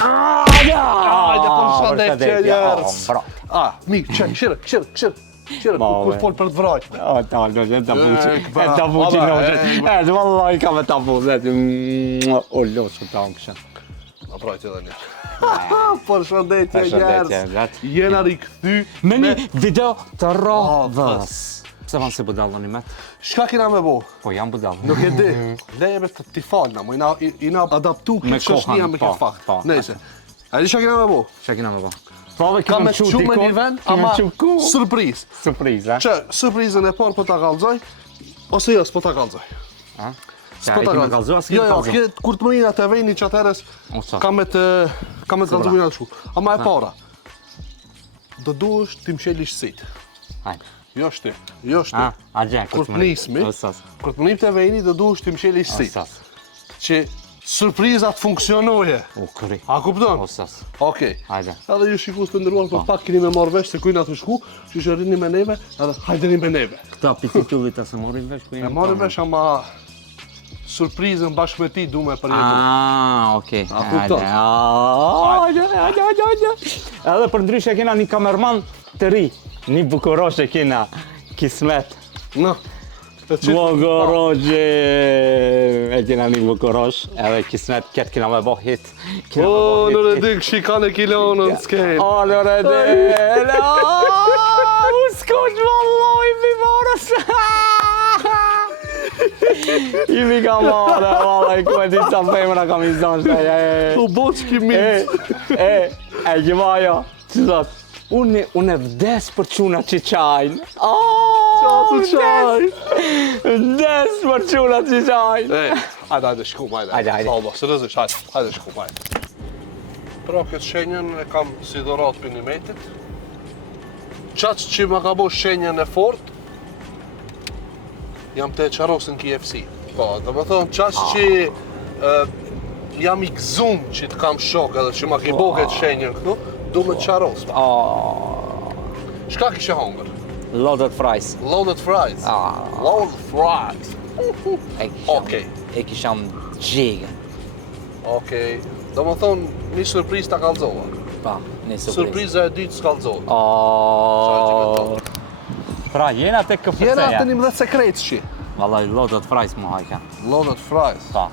Hajde, përshëndetje njerëz. Mik, këshirë, kur fol për të vrajt. Ta buqi noqet. Wallahi ka me ta buqet. O loqë ta më këshën. Ma vrajt edhe njerë. Përshëndetje njerëz. Jena rikëthy me një video të radhës. Pse vanë se budallë një met? Shka kina me bo? Po jam budallë. Nuk e di. Lejeve të t'i falna, mu ina adaptu këtë shëshnia me këtë fakt. Nejse. A di shka kina me bo? Shka kina me bo? Ka me që me një vend, ama surpriz. Surpriz, a? Që surprizën e parë po t'a kalzoj, ose jo, s'po t'a kalzoj. S'po t'a kalzoj, a s'ki t'a kalzoj? Jo, kur të më jina të vejni që atëherës, ka me të kalzoj jina të shku. Ama e para, do duesh t'i mshelish sit. Hajde. Jo shti, jo shti. A gjen, kur të nismi, kur të më njim të vejni, do duesh t'i mshelish sit. Që surprizat funksionoje. O, këri. A kupton? Osas. Okej. Hajde. Edhe ju shikus të ndëruar për pak keni me marrë vesh se kujna të shku, që shë rrini me neve, edhe hajdeni me neve. Këta pititullit se morin vesh? E marrë vesh, ama surprizën bashkë me ti du me përjetu. Okej. A kupton? Hajde. Edhe për ndryshe kena një kamerman të ri, një bukurosh e kena, kismet. Në. Bukuroshe, e kena një bukurosh, edhe kismet ketë kena me bo hit. O, nërë dik, shikane kilonën s'kejnë. O, nërë dik, u s'kosh valloj, mi morës. I mi ka marë, vallaj, ku e ti sa femra kam i zonë shtaj. U boq ki mitës. E gjima jo, që zot, unë e vdes për quna që qajnë. Qasë qaj. Vdes për quna që qajnë. Hajde, shkum, hajde. Hajde. Sërëzish, hajde shkum, hajde. Pra këtë shenjën e kam si dhorat për një metit. Qaqë që ma ka bo shenjën e fort, jam të e qarosën KFC. Po, dhe më thonë, qaqë që jam i gzum që të kam shok edhe që ma ki bo këtë shenjën këtu, du me të qarosë. Shka kishe hongër? Loaded fries. Loaded fries? Loaded fries. Okej. E kisham gjegën. Okej. Do më thonë, një surpriz t'a kalzova. Pa, një surpriz. Surpriza e dytë s'kalzova. Pra, jena të këpërseja. Jena të një mëdhet sekret shi. Vallaj, loaded fries mu hajka. Loaded fries? Pa.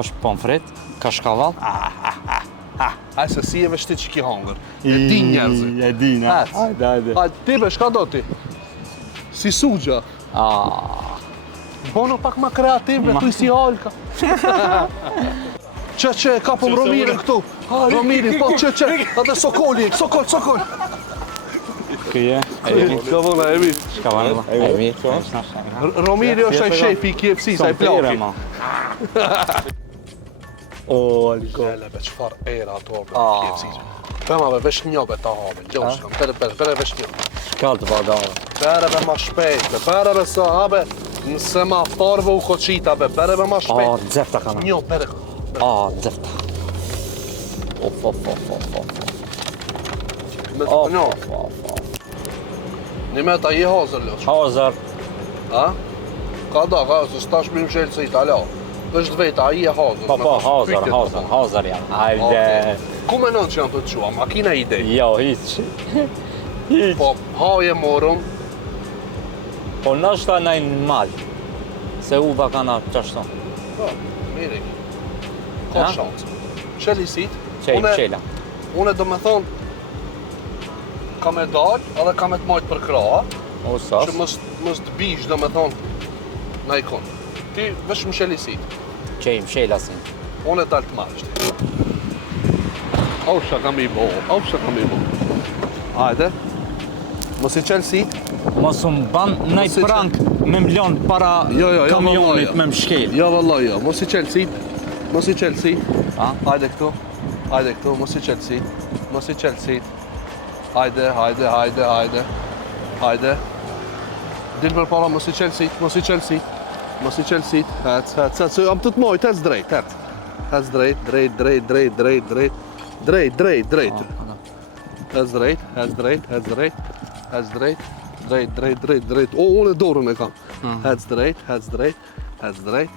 Është pomfrit, kashkavall. Hajde se si e veshti që ki hongër. E din njerëzi. E din, hajde. Hajde, ti be, shka do ti? Si sugja. Bono pak ma kreativ, be, tuj si halka. Që, kapëm Romirin këtu. Romirin, po, që. Ate Sokoli, Sokol. Këje? Ka vona, e mi. Shka vana? E mi. Romiri është ai shefi i KFC, sa i plaki. O, liko. Hele, be, qëfar era ato për KFC. Pema be, vesh njobe ta habe, gjoshkam, bere vesh njobe. Shka të badave? Bere be ma shpejt, bere be sa habe, nëse ma farve u koqita be, bere be ma shpejt. Dzefta kana. Njo, bere. Dzefta. Me të përnjo. Një me ta je hazër, loq. Hazër. Ka da, se s'tash mi mshelë se itala. Vështë veta, a i e hazër. Po, hazër jam. Hajde. Ku menon që janë të të qua, ma kina ide? Jo, hiq. Po, haje morëm. Po, nështë ta në malë. Se uva kana qashton. Po, miri. Ka shansë. Qeli sit. Qela. Une do me thonë, ka me dalë, edhe ka me të majtë për kra. Që mës të bish, do me thonë, na ikon. Ti vesh më sheli sit. Qej më shela sin. Unë e dalë të marështë. Ausha kam i bo. Hajde. Mos i qelë sit. Mos më ban nëjt prank me mlon para kamionit me më shkel. Jo, vëllaj, jo. Mos i qelë sit. Hajde këtu. Mos i qelë sit. Hajde. Dilë për para, mos i qelë sit. Hec. Am të të mojt, hec drejt. Hec drejt. Drejt. O, unë e dorën e kam. Hec drejt.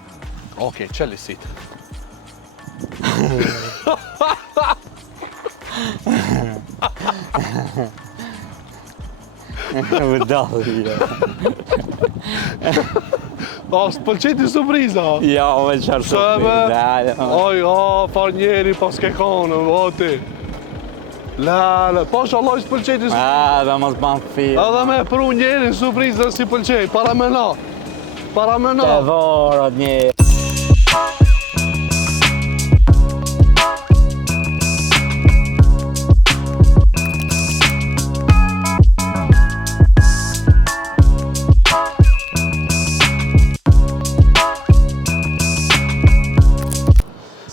Okej, qeli sit. Vëdalli. A, së pëlqej ti surpriza? Ja, me qarë surpriza. Oj, far njeri pas ke konë, voti. La, pa shaloj së pëlqej ti surpriza. Dhe mos ban film. Edhe me pru njeri surpriza si pëlqej, para me na. Para me na. Te vorët një.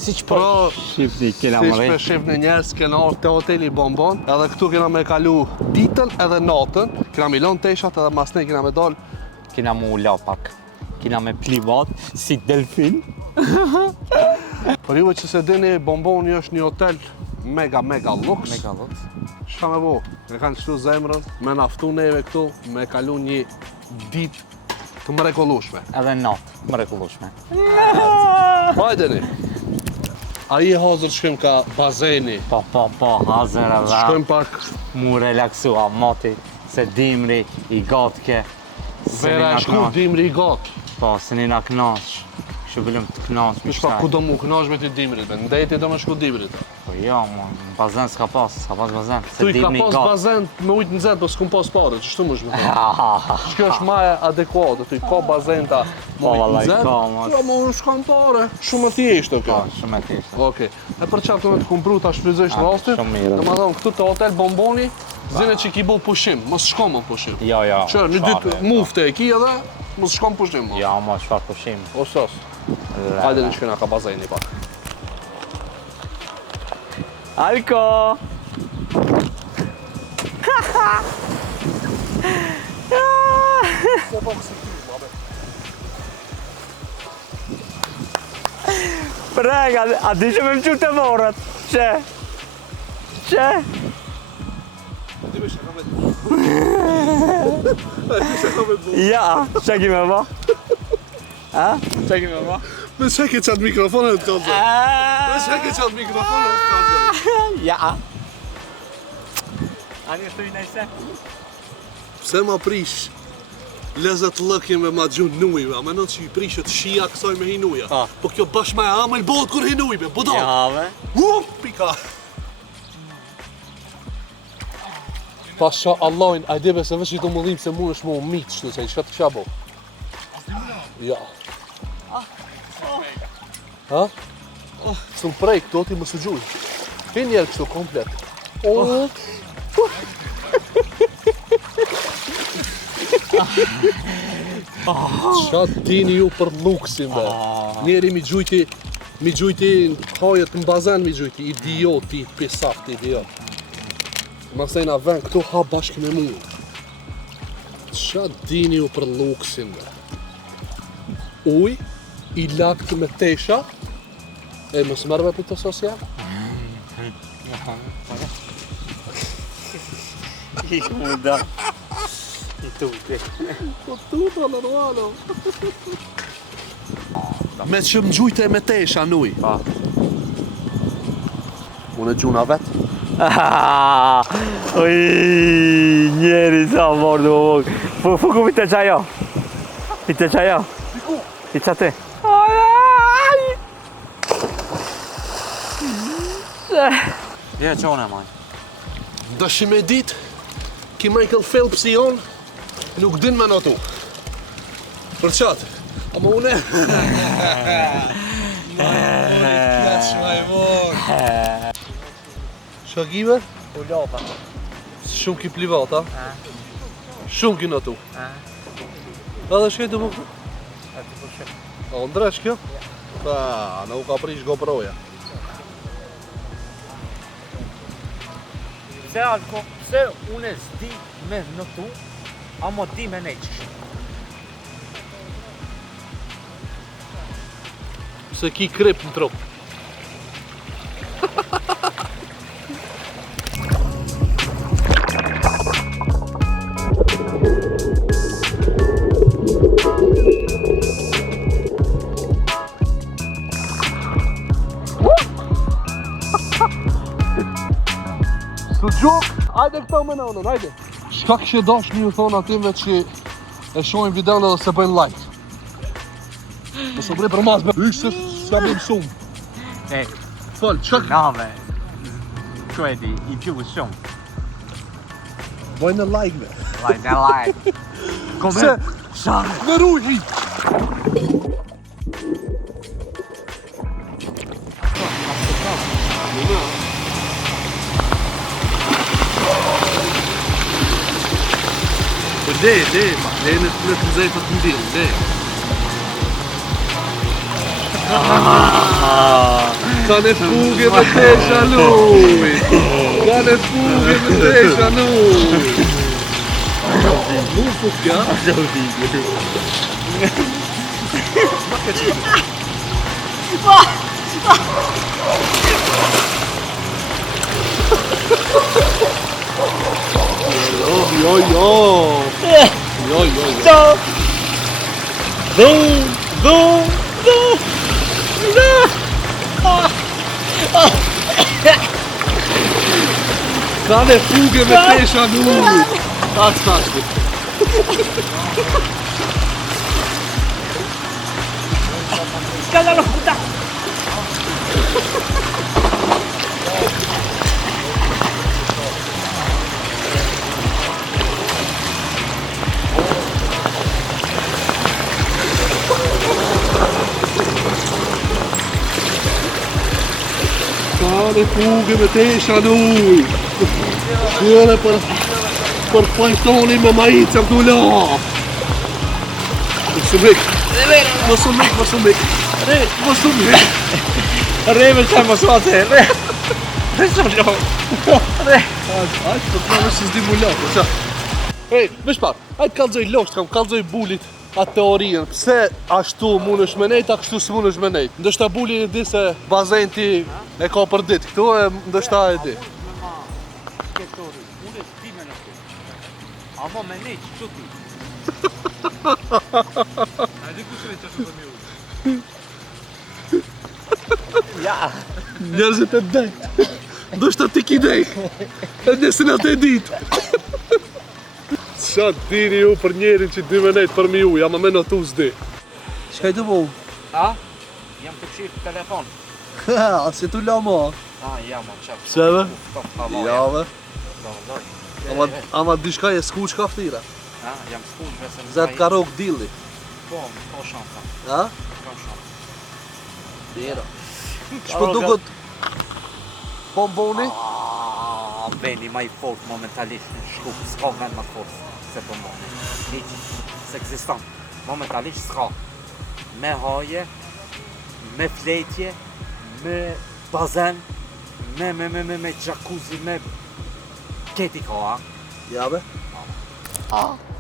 Si që po shifni kena mëri? Si që po shifni njerës kena orë të hoteli Bonbon, edhe këtu kena me kalu ditën edhe natën, kena me lon teshat edhe mas ne kena me dollë. Kena mu la pak, kena me plivat, si delfin. Për juve që se dini, Bonboni është një hotel mega luks. Mega luks. Shka me bo, me kanë qëtu zemrën, me naftu neve këtu, me kalu një ditë të mrekullueshme. Edhe natë, mrekullueshme. Hajdeni! A i hazër shkëm ka bazeni. Po, hazër edhe. Shkëm pak. Mu relaksua, moti, se dimri i gatke. Vera e shku dimri i gatë. Po, se një na knash. Kështu vëllëm të knash. Shpa ku do mu knash me ti dimrit, me ndeti do me shku dimrit. Po jo, bazen s'ka pas bazen. Tu i ka pas bazen me ujtë në zetë, po s'kum pas pare, qështu më shme thonë? Shkjo është ma e adekuate, tu i ka bazen ta me ujtë në zetë, ja më unë shkam pare. Shumë e thjeshtë, Po, shumë e thjeshtë. Okej, e për qatë të me të kumpru ta shfryzojsh rastit, të ma thonë këtu të hotel Bonboni, zine që ki bo pushim, mos shko më pushim. Jo. Qërë, një dytë mufte e ki edhe, mos shko më pushim. Jo, ma shfar pushim. O sos, hajde në shkina ka bazeni pak. Alko! Preg, a di që me më qukë të vorët? Që? Ja, që ki me ba? Që ki me ba? Me që ke qatë mikrofonet të kalëzë? Ja. Ani është të i najse? Pse ma prish lezet lëkje me ma gjunë nujve, a menon që i prishët shia kësoj me hinuja. Po kjo bash ma e amel bëhet kur hinujve, budal. Ja, ve. Pika. Pasha Allahin, a dibe se veç i të mëllim se mu është mu mitë shtu, se i shka të kësha bo. Ja. Ha? Së më prej këto ti më së gjuj. Hin njerë kështu komplet. Qa dini ju për luksin, be? Njeri mi gjujti hajet në bazen mi gjujti, idioti, pisaft, idiot. Masejna ven këtu ha bashkë me mu. Qa dini ju për luksin, be? Uj, i lakt me tesha, e mos mërve për të sosja? I muda. I tuti. Po tuta, normalo. Me që më gjujte me tesha, nuj. Pa. Unë e gjuna vetë. Oj, njeri sa mordu më mëgë. Fuku mi të qajo. I të qajo. I qa ti. Ja, që unë e maj. Dëshi me dit, ki Michael Phelps i on, nuk din me në tu. Për qatë? Ama une... Qa kive? U lopa. Shumë ki plivata? Shumë ki në tu? Da dhe shkejtë më këtu? E të përshim. A, ndresh kjo? Pa, në u ka prish GoPro-ja. Pse Alko, pse unë s'di me në tu, amo di me neqësh. Se ki krip në trup. Su gjok, hajde këto me nonën, hajde. Shka kështë dash mi u thonë ative që e shojnë videon edhe se bëjnë like. Nëse brej për mas, ishte s'ka bëjmë shumë. E, Fal, çka nave. Kredi, I gjuhë shumë. bëjnë like me. Like. Se, Shane. në ruhi. Le në të zejtë të ndilë, le. Ka në fugë me tesha luj. Ka në fugë me tesha luj. Nuk fugë, ja? Jo. Ka në fugë me tesha luj. Taç. Cállalo, puta. Ka në fugë me tesha luj. Shkële për pajtoni me majicëm t'u la. Mos u mik. Re me çaj mos vaze. Re solo. Ajë, të të nëmë që s'di mu la. Ej, vesh pak, ajë kallëzoj losht, kam kallëzoj bulit atë teorien. Pse ashtu mund është me nejt, a kështu s'mund është me nejt. Ndështë ta buli e di se bazen ti e ka për dit. Këtu e ndështë ta e di. Ama me ne çuti. Hadi kusure çashtu me u. Ja. Njerëzit e dej. Ndështë ti ki dej. E nesin atë e dit. Qa dini ju për njerin që di me nejt për mi ju, jam me në tu s'di. Shkaj të bu? A? Jam të qirë telefon. A si tu la mo? Jam o qep. Qeve? Ja, Jave. Ama dishka e skuq kaftira. Jam skuq vesel. Zet ka rok dilli. Po, ka shansa. Ha? Ka shansa. Dira. Shpo duket bomboni? Veni ma I fort momentalisht në Shkup, s'ka vend ma fort se bomboni. Hiq, s'ekziston. Momentalisht s'ka. Me haje, me fletje, me bazen, me jacuzzi, me keti ka, a? Jave.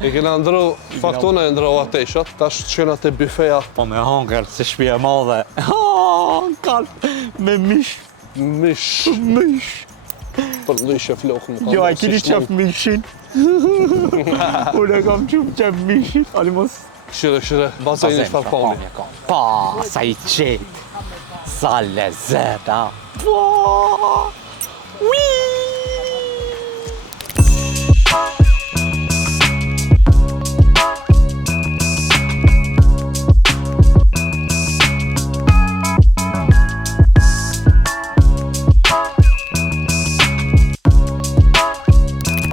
E kena ndru, faktone e ndru ateshat, tash qena te bifeja. Po me hangër, se shpia e madhe. Kalp, me mish. Mish. Për ndryshe flokën më Jo, a kini qef mishin? Unë e kam qef mishin. Alimos. Këshire, bazeni shfarpani. Pa, sa I qet. Sa lezet, a? Pa.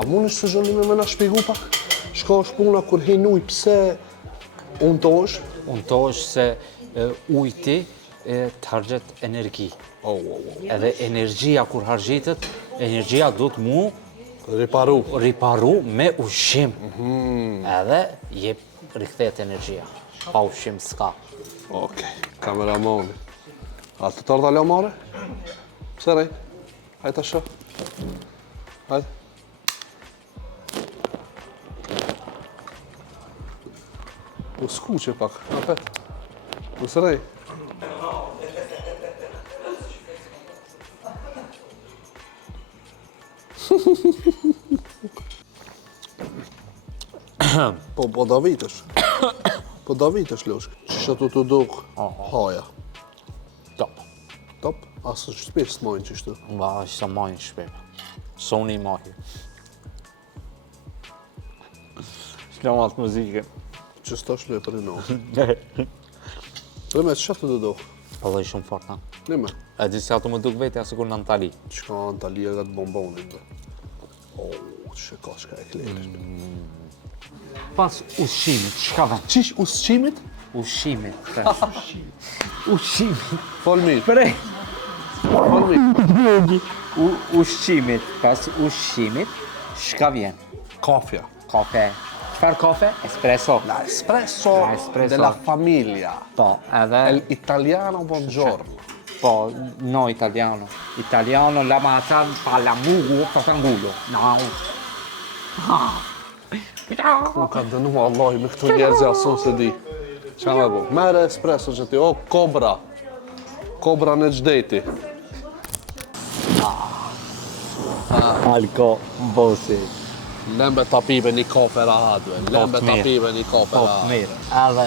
Mund është së zhëllime me na shpjegu pak? Shka është puna kur hinuj, pse untosh? Untosh se ujti të hargjet energi. Edhe energjia kur hargjitet, energjia do të mu riparu me ushqim. Edhe jep rikthehet energjia. Pa ushqim s'ka. Okej, kameramoni. A të tërda lo mare? Pse rej? Hajtë asho. Hajtë. U skuqe pak, apet. U sërej. Po Davitesh. Po Davitesh loshk. Që të të duk haja. Top. Top? Asë shpesh s'mojnë qështu. Ba, është sa majnë shpejt. Soni i mahi. Shkam atë muzikën. Që s'ta shloj për i në. Rime, që të do? Po dhe i shumë fort, na. Rime. E di se ato më duk vetja sikur në Antali. Qka Antalija nga të bombonit dhe. Që ka e klerit. Pas ushqimit, çka vën? Qish ushqimit? Ushqimit. Ushqimit. Fol mirë. Prej. Fol mirë. Ushqimit, pas ushqimit, çka vjen? Kafja. Kafe. Çfarë kafe? Espresso. La espresso della famiglia. Po, edhe El italiano buongiorno. po, no italiano. Italiano la masa palamugu fafangulo. No. Unë ka dënu Allahi me këtu njerëzë asun se di. Qa me bu? Mere espresso që ti, o kobra. Kobra në gjdeti. Alko, bosi. Lembe ta pive një kafe rahatve. Lembe ta pive një kafe Po, rahatve. mirë. Edhe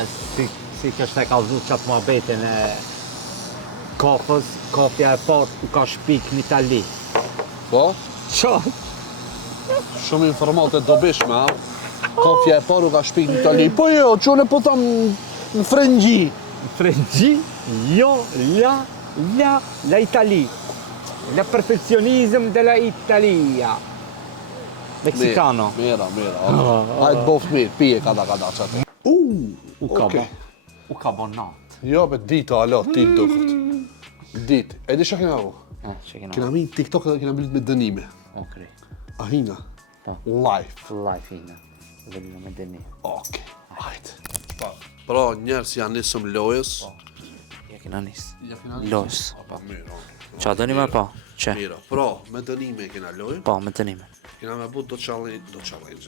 si kështë e ka vëzut qatë muhabetin e kafës, kafja e parë u ka shpik në Itali. Po? Qa? Shumë informate dobishme, ha? Kafja e paru ka shpik në Itali. Po jo, që unë po tham në frengji. Frengji? Jo, la Itali. La perfezionizm della Italia. Meksikano. Mira. Hajtë bof mirë, pije kada qëtë. U ka Okej. bo. U ka bo natë. Jo, be dita, alo, ti dukët. Dit. E di që kena bu? Që kena. Kena mi TikTok edhe kena mbilit me dënime. Okej. Ahina. Po. Live. Life ina. Dhe një me deni. Okej, hajtë. Pra, njerës janë nisëm lojës. Ja kena nis. Ja kena Lojës. Mira. Qa dëni me po? Që? Mira. Pra, me dënime kena lojë. Po, me dënime. Kena me bu do challenge.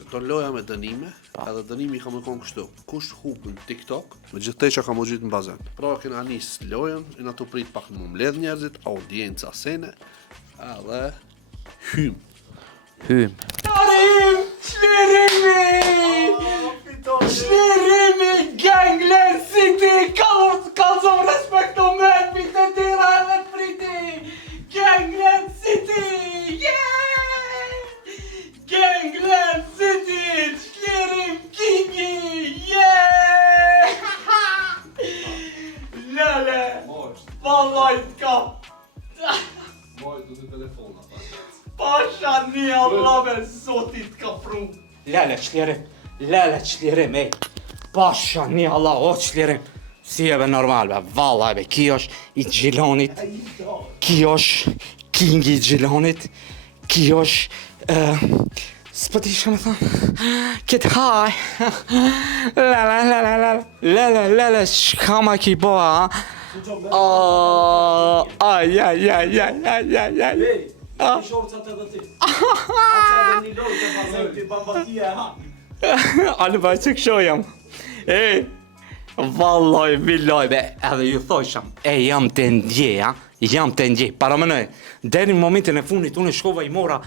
Do loja me dënime, edhe dënimi ka me konë kështu. Kush hupë në TikTok, me gjithë që ka më gjitë në bazen. Pra, kena nis lojën, i na të prit pak në më mbledh njerëzit, audienca sene, edhe hym. Shlirimi, Gangler City, kalzom respekto me pite tira edhe të priti. Gangler City, yeah! Gangler City, shlirim kingi, yeah! Lele, vallaj t'ka. Pasha një Allah me zotit ka pru. Lele qlirim, ej. Pasha një Allah, o qlirim. Si e be normal, be, valla e be, ki është i Gjilonit. Ki është kingi i Gjilonit. Ki është, s'po ti shë me thonë, këtë haj. Lele, shka ma ki bo, ha? Aj. Alë ba që kësho jam. Vallaj, villaj, be, edhe ju thosham, jam të ndje, jam të ndje. Paramenoj, deri në momentin e funit, unë shkova i mora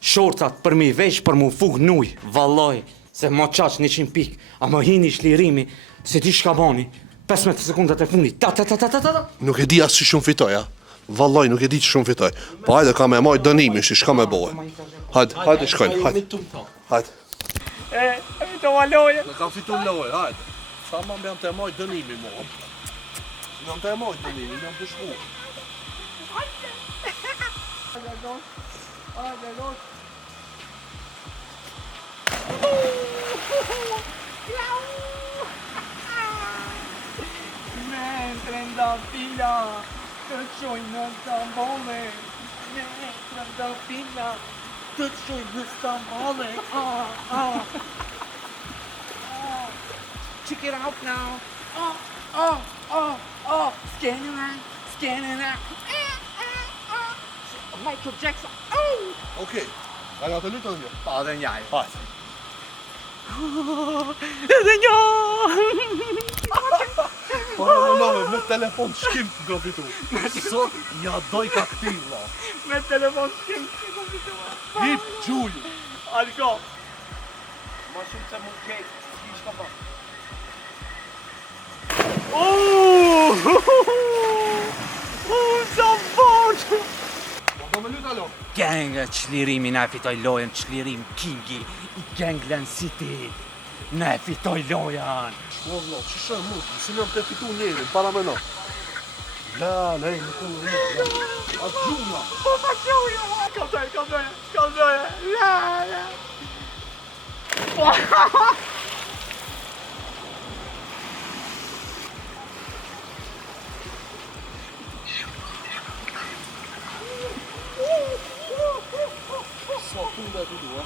shortat për mi vesh, për mu fug nuj, vallaj, se ma qaq 100 pik, a më hini shlirimi, se ti shka bani, 15 sekundat e funit, ta. Nuk e di asë që shumë fitoj, ha? Vallaj, nuk e di që shumë fitoj. Po hajde ka me majtë dënimi, që shka me bohe. Hajde shkojnë, hajde. To valoje. Në kam fitu në lojë, hajde. Sa ma më jam të majtë dënimi, mo. Jam të majtë dënimi, jam të shku. Mentre da fila, të qojnë në Stambole. Mentre da fila, të qojnë në Stambole. Check it out now. Scanning out. Michael Jackson. Okej, a nga të lutën një? Pa dhe njaj. Hajde. Edhe një. Po në me telefon shkim të nga fitu. Sot, ja doj ka këti, la. Me telefon shkim. Hip, gjuju. Alko. Ma shumë se mund kejtë, s'ki shka pa. Sa bon! Po me luta Alo. Gang çlirimi na fitoj lojën, çlirim Kingi i Gangland City. Na fitoj lojën. O vlla, ç'është më? Si më të fitu njërin, para më no. La, lej, më të në a gjumla. Kaldoja. La. Sa puna ti dua?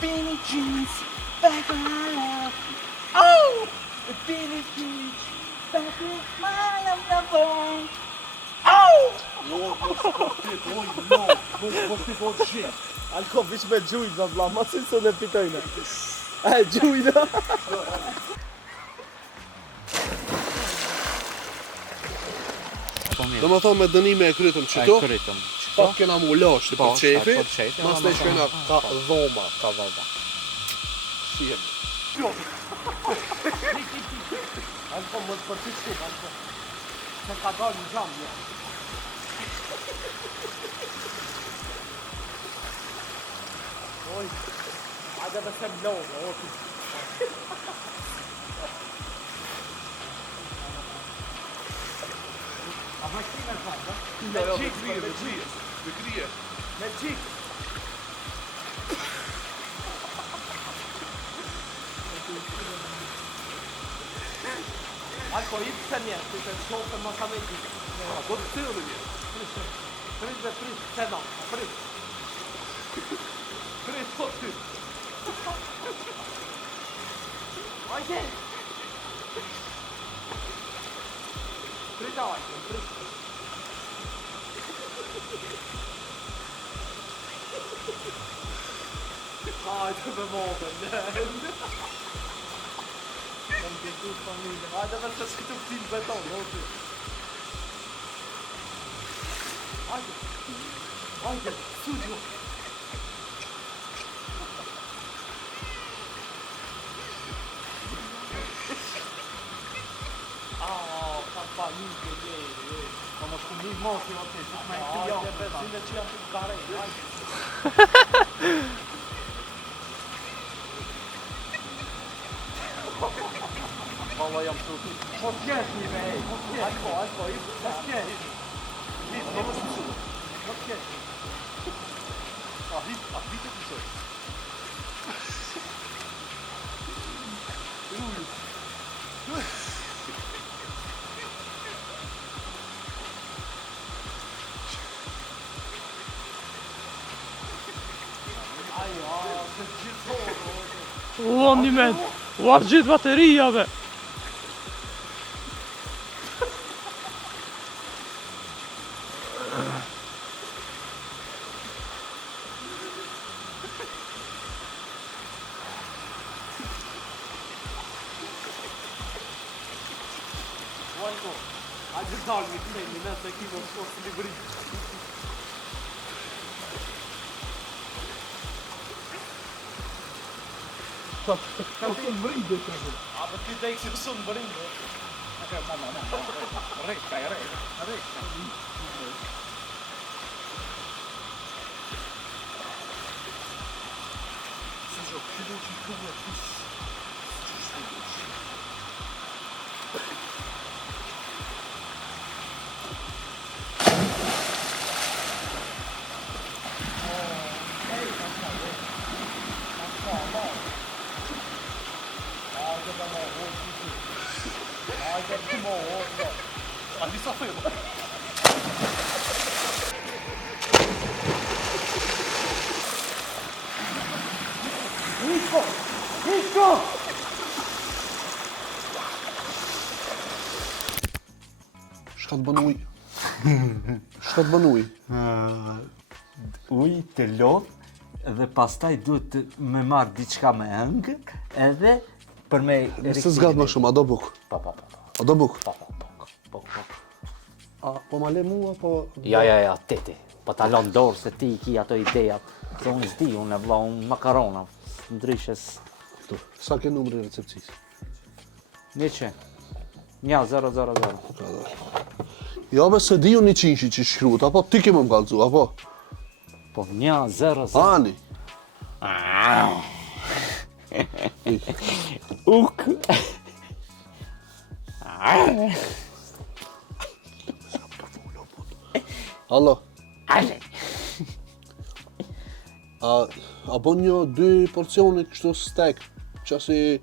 Billie Jeans, back in my life. Oh! Billie Jeans, back in my life. Oh! Mos ti po shit. Alko, vish me gjujt, vla, ma si së ne pitojnë. Gjujt. Do më thonë me dënime e krytëm qëto, Krytëm. pak kena mu lasht i për qefi, për qefi, mas të shkojna ka dhoma. Ka dhoma. Shihet. Alko, më të përti shtu, Alko. Se ka dalë në gjam, jo. Oj, hajde me se mlodhe, o. A ma kime në fajtë, Me krije. Me qik. Alko, i pëse njerë, të të shofë më ka me gjithë. Do të tërë një. Prit dhe prit, se no, prit. Prit, po ty. Ajde! Prit ajde, prit. Ajde me modën, Kom të tu familje. Ajde me të s'këtu fil beton, o ty. Ajde. Ajde, studio. Campanile, Vamos comigo, moço, vocês. Ajde, bezine që janë të kare, ajde. Valla jam të të të. Mos qeshni, be, mos qeshni. Alko, mos qeshni. Mos qeshni. A vitë të shoj. O, një men, u argjit baterijave. Alko, hajde dalë një këtejnë, në se ki mos shkos të libri. Ka të mbrinde të shumë. A për ty dhe i si pësë në bërindë. Reka. Ali sa fëllë. Shka të bën uj? Shka të bën uj? Uj të lodh dhe pastaj duhet të me marrë diçka me ëngë edhe për me Se zgatë më shumë, a do buk? Pa. A do buk? Pa. A po ma le mua, po... Ja, teti. Po ta lën dorë se ti I ki ato idejat. Se unë s'di, unë e vla, unë makarona. Ndryshes... Tu, sa ke numri recepcisë? 100. 1000. Ka dhe. Ja me se di unë 100 që shkruat, apo ti ke më kallzu, apo? Po 1-0. Ani. Uk. Allo, Ale. a bën një 2 porcione kështu steak, qasi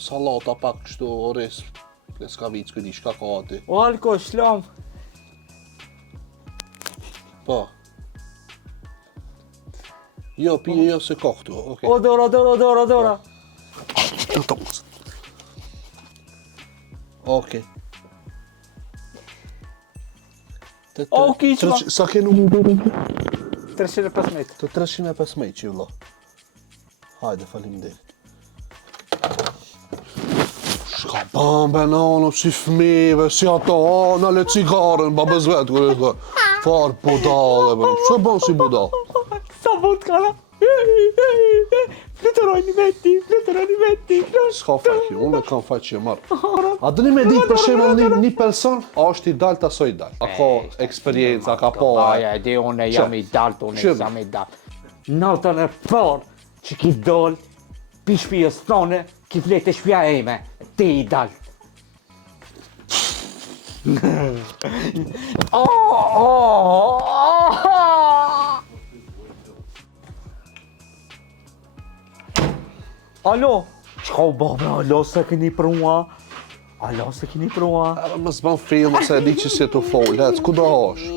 salata pak kështu oris, pleskavic, këdi shka ka ati. O Alko, shlam. Po. Jo, pije jo se ka këtu, okej. Odora. Okej. O, kiqma. Sa ke numër? 315. Të 315 që vëlla. Hajde, faleminderit. Shka bambe nano, si fmive, si ato, në le cigaren, babes vetë, kërë të farë budale, që bën si budale? Sa vodka. Fluturoni metti. S'ka faqe, unë e kam faqe që marrë. A dëni me ditë për shemull një person, a është i dalt aso i dalt? A ka eksperiencë, a ka po... Aja, e di unë jam i dalt, Natën e parë që ki dal, pi shpijës tone, ki flet e shpija eme, ti i dalt. Alo, qka u babe, alo se keni prua? Edhe më s'ban film, se e di që si të folë, hec, ku do është?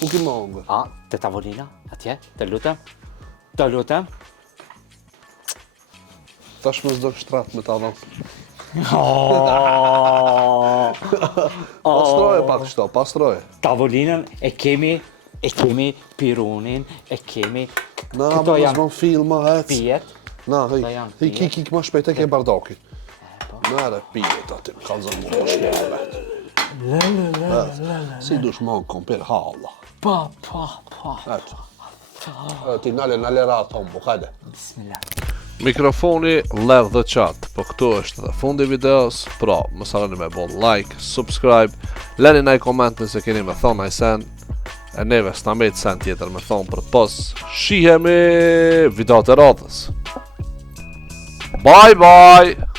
Ku ki mangë? A, te tavolina, atje, të lutem. Tash më s'do shtrat me ta dhëmë. Pastroje pak qëto, pastroje. Tavolinën e kemi pirunin, e kemi... Na, Këto më janë s'ban film, hec. pijet. Na, Këto janë hi, pijet. kik më shpejt e ke bardakit. Mere pijet aty, ka zënë më shkjellë vetë. Si dush mangë kom për halla. Pa. Eto. Ti nale ratë hombo, hajde. Bismillah. Mikrofoni ledh dhe qatë, po këtu është dhe fundi videos, pra mos harroni me bo like, subscribe, leni naj koment nëse keni me thonë ajsen, e neve s'na mbet sen tjetër me thonë për pos, shihemi videot e radhës. Bye bye!